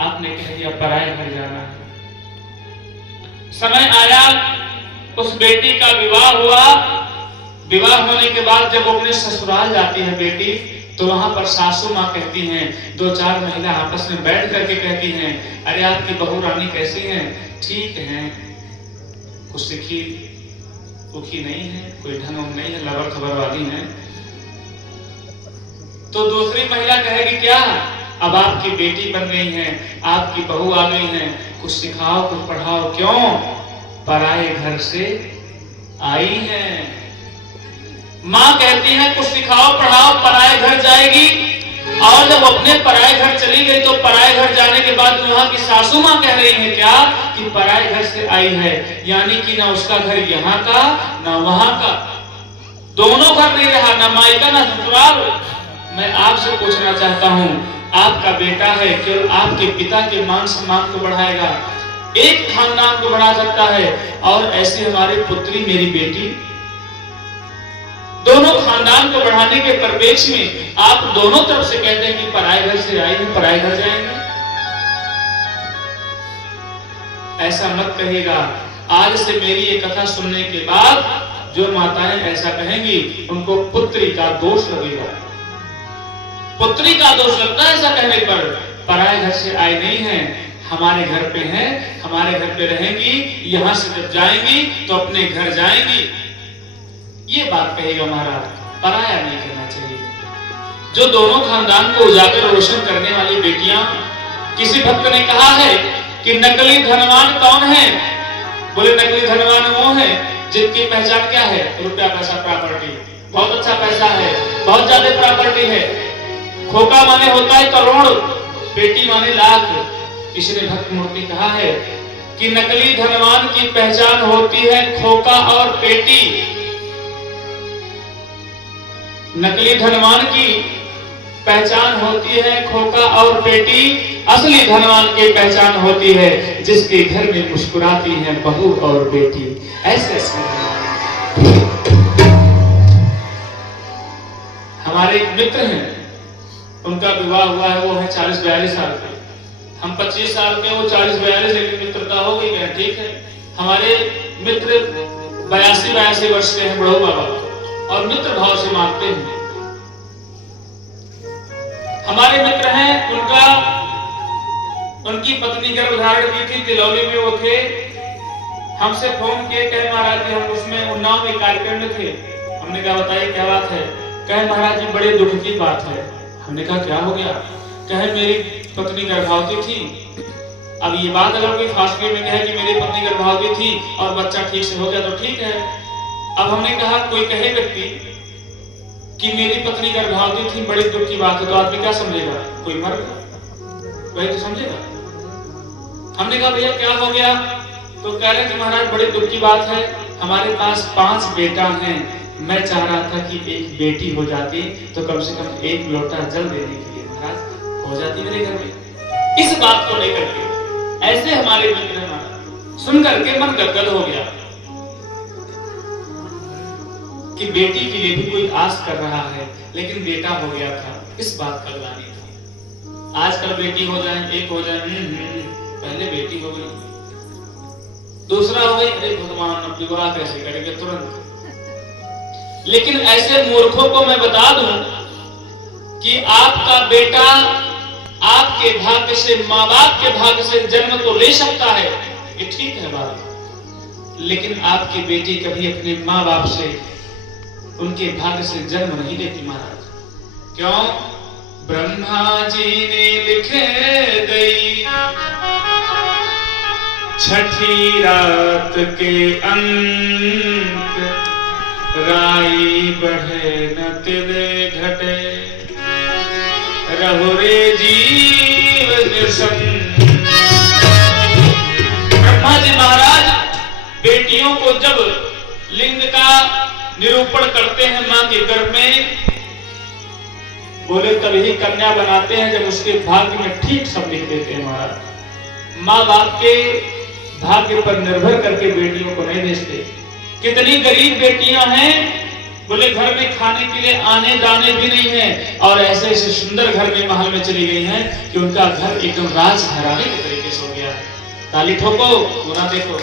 आपने कह दिया पराए घर जाना है। समय आया, उस बेटी का विवाह हुआ। विवाह होने के बाद जब वो अपने ससुराल जाती है बेटी, तो वहां पर सासू माँ कहती हैं, 2-4 महिला आपस में बैठ करके कहती हैं, अरे आपकी बहू रानी कैसी हैं? ठीक है, कुछ सीखी दुखी नहीं है, कोई ढंग नहीं है, लबर खबर वाली है। तो दूसरी महिला कहेगी क्या, अब आपकी बेटी बन गई है, आपकी बहू आ गई है, कुछ सिखाओ कुछ पढ़ाओ। क्यों? पराए घर से आई है। माँ कहती है कुछ सिखाओ पढ़ाओ, पराए घर जाएगी। और जब अपने पराए घर चली गई तो पराए घर जाने के बाद वहां की सासू माँ कह रही है क्या, कि पराए घर से आई है, यानी कि ना उसका घर यहाँ का ना वहां का, दोनों घर नहीं रहा, ना मायका ना ससुराल। मैं आपसे पूछना चाहता हूँ, आपका बेटा है, केवल आपके पिता के मान सम्मान को बढ़ाएगा, एक खानदान को बढ़ा सकता है। और ऐसी हमारी पुत्री मेरी बेटी, दोनों खानदान को बढ़ाने के परिप्रेक्ष्य में आप दोनों तरफ से कहते हैं कि पराए घर से आई है, पराए घर जाएंगे। ऐसा मत कहिएगा। आज से मेरी ये कथा सुनने के बाद जो माताएं ऐसा कहेंगी, उनको पुत्री का दोष लगेगा, पुत्री का दोष लगता है ऐसा कहने पर। पराए घर से आई नहीं है, हमारे घर पे है, हमारे घर पे रहेंगी, यहां से जब जाएंगी तो अपने घर जाएंगी, ये बात कहेगा महाराज। पराया नहीं कहना चाहिए। जो दोनों खानदान को उजागर रोशन करने वाली बेटियां, किसी भक्त ने कहा है कि नकली धनवान कौन है? बोले नकली धनवान वो है जिनकी पहचान क्या है, रुपया पैसा प्रॉपर्टी, बहुत अच्छा पैसा है, बहुत ज्यादा प्रॉपर्टी है। खोका माने होता है करोड़, पेटी माने लाख। किसी ने भक्त मूर्ति कहा है कि नकली धनवान की पहचान होती है खोका और पेटी। नकली धनवान की पहचान होती है खोका और पेटी, असली धनवान की पहचान होती है जिसके घर में मुस्कुराती है बहू और बेटी। ऐसे हमारे एक मित्र हैं, उनका विवाह हुआ है, वो है 40-42 साल के, हम 25 साल के, वो 40-42, लेकिन मित्रता हो गई है, ठीक है। हमारे मित्र 82-82 वर्ष के हैं, बड़ो बाबा, और मित्र भाव से मानते हैं। हमारे मित्र हैं, उनकी पत्नी गर्भधारण की थी, तिलौली में वो थे। हमसे फोन किए, कहे महाराज जी हम उसमें उन्नाव में कार्यक्रम में थे। हमने कहा बताइए क्या बात है? कहे महाराज जी बड़े दुख की बात है। हमने कहा क्या हो गया? कहे मेरी पत्नी गर्भवती थी। अब ये बात अगर कोई फासले में कहे कि मेरी पत्नी गर्भवती थी और बच्चा ठीक से हो गया तो ठीक है। अब हमने कहा कोई कहे व्यक्ति कि मेरी पत्नी गर्भवती थी, बड़ी दुख की बात है, तो आदमी क्या समझेगा? कोई मर गया, वही तो समझेगा। हमने कहा भैया क्या हो गया? तो कह रहे कि महाराज बड़ी दुख की बात है, हमारे पास 5 बेटा हैं, मैं चाह रहा था कि एक बेटी हो जाती तो कम से कम 1 लोटा जल देने के लिए महाराज हो जाती मेरे घर में। इस बात को लेकर के ऐसे हमारे मित्र सुन करके मन गदगद हो गया कि बेटी के लिए भी कोई आस कर रहा है, लेकिन बेटा हो गया था, इस बात का ग्लानि था। आजकल बेटी हो जाए, एक हो जाए, पहले बेटी हो गई, दूसरा हो गई, अरे भगवान अब विवाह कैसे करेंगे तुरंत। लेकिन ऐसे मूर्खों को मैं बता दूं कि आपका बेटा आपके भाग्य से, माँ बाप के भाग्य से जन्म तो ले सकता है, ये ठीक है बात, लेकिन आपकी बेटी कभी अपने माँ बाप से, उनके भाग्य से जन्म नहीं लेती महाराज। क्यों? ब्रह्मा जी ने लिखे गई छठी रात के अंक, राई बढ़े न तिले घटे, रहो रे जीव निसंग। ब्रह्मा जी महाराज बेटियों को जब लिंग का निरूपण करते हैं मां के गर्भ में, बोले तभी कन्या बनाते हैं जब उसके भाग्य में ठीक सब लिख देते हैं महाराज। माँ बाप के भाग्य पर निर्भर करके बेटियों को नहीं भेजते। कितनी गरीब बेटियां हैं बोले घर में खाने के लिए आने दाने भी नहीं है, और ऐसे ऐसे सुंदर घर में महल में चली गई हैं कि उनका घर एकदम राज घराने के तरीके से हो गया। ताली ठोको, पूरा देखो।